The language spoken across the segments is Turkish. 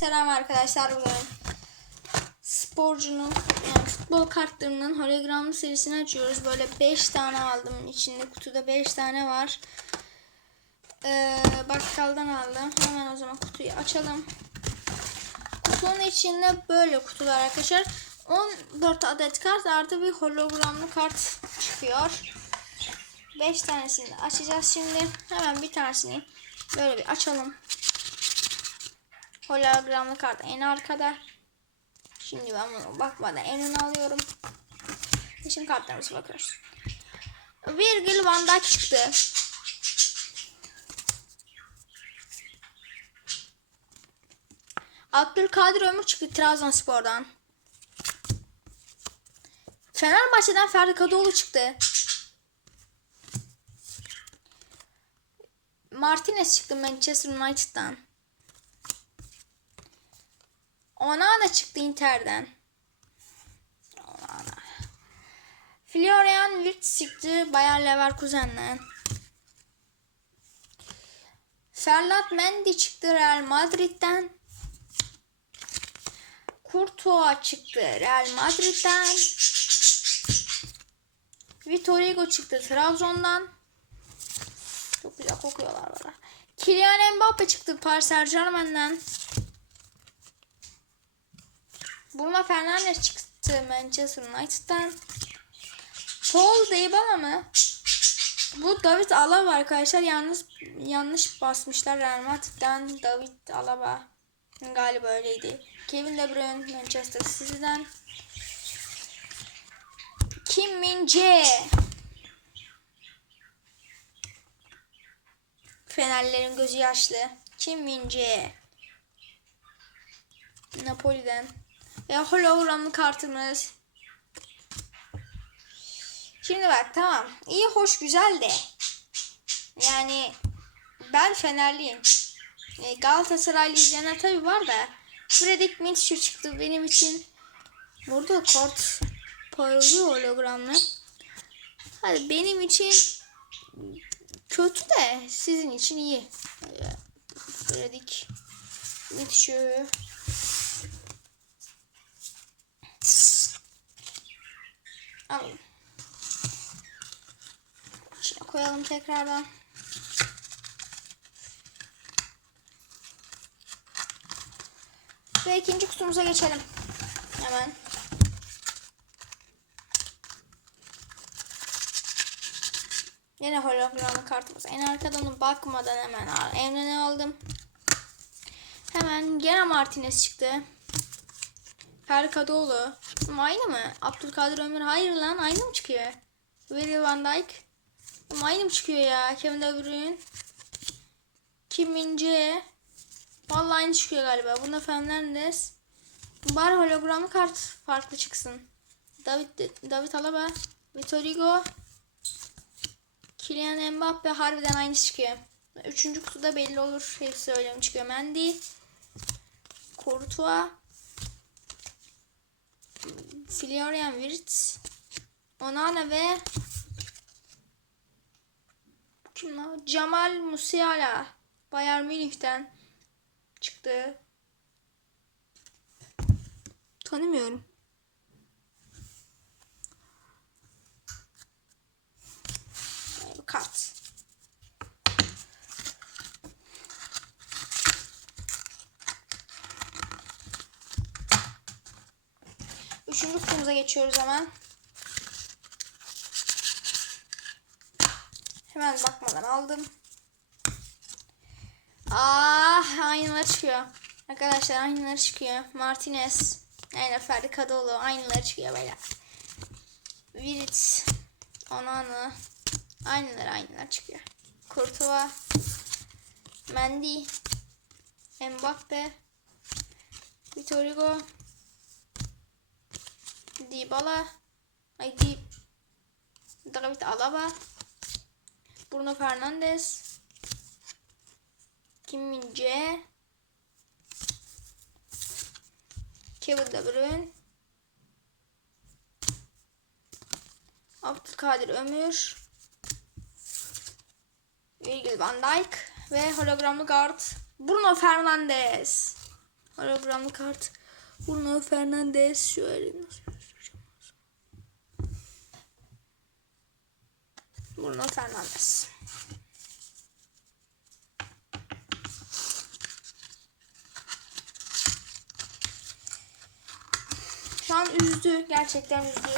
Selam arkadaşlar bugün sporcunun yani futbol kartlarının hologramlı serisini açıyoruz. Böyle 5 tane aldım. İçinde kutuda 5 tane var. Ee, bakkaldan aldım. Hemen o zaman kutuyu açalım. Kutunun içinde böyle kutular arkadaşlar. 14 adet kart artı bir hologramlı kart çıkıyor. 5 tanesini açacağız şimdi. Hemen bir tanesini böyle bir açalım. Hologramlı kart en arkada. Şimdi ben bunu bakmadan en öne alıyorum. Şimdi kartlarımıza bakıyoruz. Virgil van Dijk çıktı. Abdülkadir Ömür çıktı Trabzonspor'dan. Fenerbahçe'den Ferdi Kadıoğlu çıktı. Martinez çıktı Manchester United'dan. Onana çıktı Inter'den. Onana. Florian Wirtz çıktı Bayer Leverkusen'den. Ferlat Mendy çıktı Real Madrid'den. Courtois çıktı Real Madrid'den. Vitor Hugo çıktı Trabzon'dan. Çok güzel kokuyorlar bana. Kylian Mbappe çıktı Paris Saint Germain'den. Bruno Fernandes çıktı Manchester United'dan. Paul Dybala mı? Bu David Alaba arkadaşlar. Yalnız yanlış basmışlar Real Madrid'den David Alaba. Galiba öyleydi. Kevin De Bruyne Manchester City'den. Kim Min Jae. Fenerlerin gözü yaşlı. Kim Min Jae. Napoli'den. Ya hologramlı kartımız. Şimdi bak tamam. İyi hoş güzel de. Yani ben Fenerliyim. E, Galatasaraylı izleyenler tabi var da. Fredrik Mitchell çıktı benim için. Burada kart parlıyor hologramlı. Hadi benim için kötü de sizin için iyi. Fredrik Mitchell. Alalım. İçine koyalım tekrardan. Ve ikinci kutumuza geçelim. Hemen. Yine hologramlı kartımız. En arkadan bakmadan hemen al. Emre'ne aldım. Hemen gene Martinez çıktı. Ferkadoğlu. Ama aynı mı? Abdülkadir Ömür hayır lan aynı mı çıkıyor? Virgil van Dijk. Ama aynı mı çıkıyor ya? Kevin De Bruyne. Kim Min-jae. Vallahi aynı çıkıyor galiba. Bunda Fernandes. Bari hologramlı kart farklı çıksın. David David Alaba. Vitor Hugo. Kylian Mbappe harbiden aynı çıkıyor. Üçüncü kutuda belli olur. Hepsi öyle mi çıkıyor? Mendy. Courtois. Florian Wirtz, Onana ve kim lan? Cemal Musiala Bayern Münih'ten çıktı. Tanımıyorum. Kart. Üçüncü kutumuza geçiyoruz hemen. Hemen bakmadan aldım. Ah aynılar çıkıyor. Arkadaşlar aynılar çıkıyor. Martinez. Aynen Ferdi Kadıoğlu. Aynılar çıkıyor böyle. Virit. Onana. Aynılar aynılar çıkıyor. Courtois. Mendy. Mbappe. Vitor Hugo. Dybala. Ay Di David Alaba. Bruno Fernandes. Kim Min-jae. Kevin De Bruyne. Abdülkadir Ömür. Virgil van Dijk ve hologramlı guard Bruno Fernandes. Hologramlı kart. Bruno Fernandes. Şöyle nasıl Bruno Fernandes. Şu an üzdü. Gerçekten üzdü.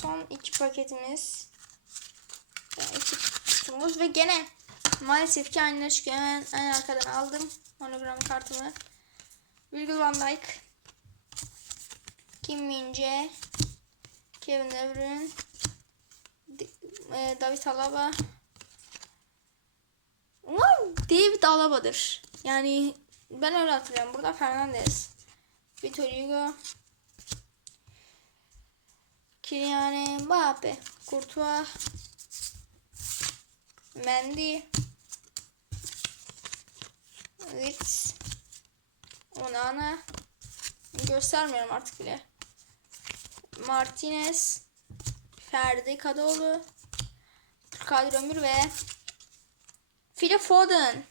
Son iki paketimiz. Yani iki kutumuz ve gene maalesef ki aynıları çıkıyor. Hemen en arkadan aldım hologram kartımı. Virgil van Dijk. Kim Min-jae. Kevin De Bruyne. E, David Alaba. Bunlar David Alaba'dır. Yani ben öyle hatırlıyorum. Burada Fernandes. Vitor Hugo. Kylian Mbappe. Courtois. Mendy. Ritz. Onana. Göstermiyorum artık bile. Martinez. Ferdi Kadıoğlu. Kadir Ömür ve Phil Foden.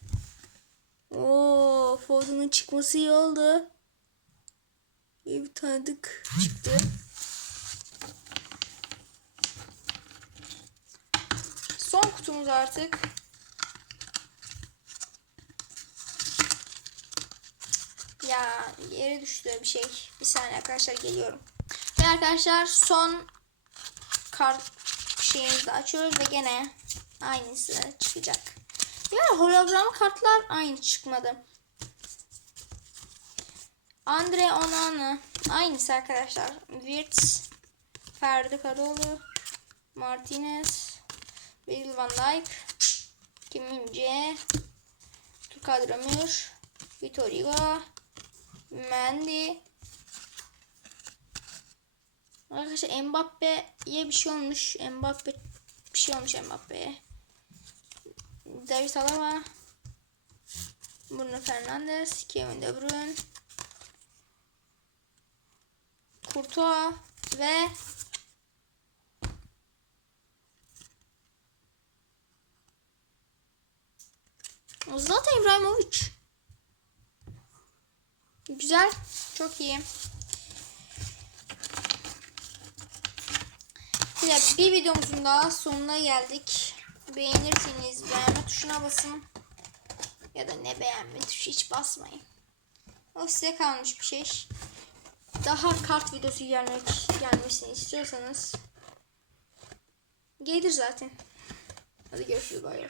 Oo, Foden'ın çıkması iyi oldu. İyi bir tanıdık çıktı. Son kutumuz artık. Ya yere düştü bir şey. Bir saniye arkadaşlar geliyorum. Ve arkadaşlar son kart şeyimizi açıyoruz ve gene aynısı çıkacak. Ya hologram kartlar aynı çıkmadı. Andre Onana aynısı arkadaşlar. Wirtz, Ferdi Kadıoğlu, Martinez, Virgil van Dijk, Kim Min-jae, Ömür, Vitor Mendy. Arkadaşlar Mbappe'ye bir şey olmuş. Mbappe bir şey olmuş Mbappe'ye. David Alaba, Bruno Fernandes, Kevin De Bruyne, Courtois ve Zlatan İbrahimovic. Güzel. Çok iyi. Ya bir videomuzun daha sonuna geldik. Beğenirseniz beğenme tuşuna basın. Ya da ne beğenme tuşu hiç basmayın. O size kalmış bir şey. Daha kart videosu gelmek gelmesini istiyorsanız gelir zaten. Hadi görüşürüz bay.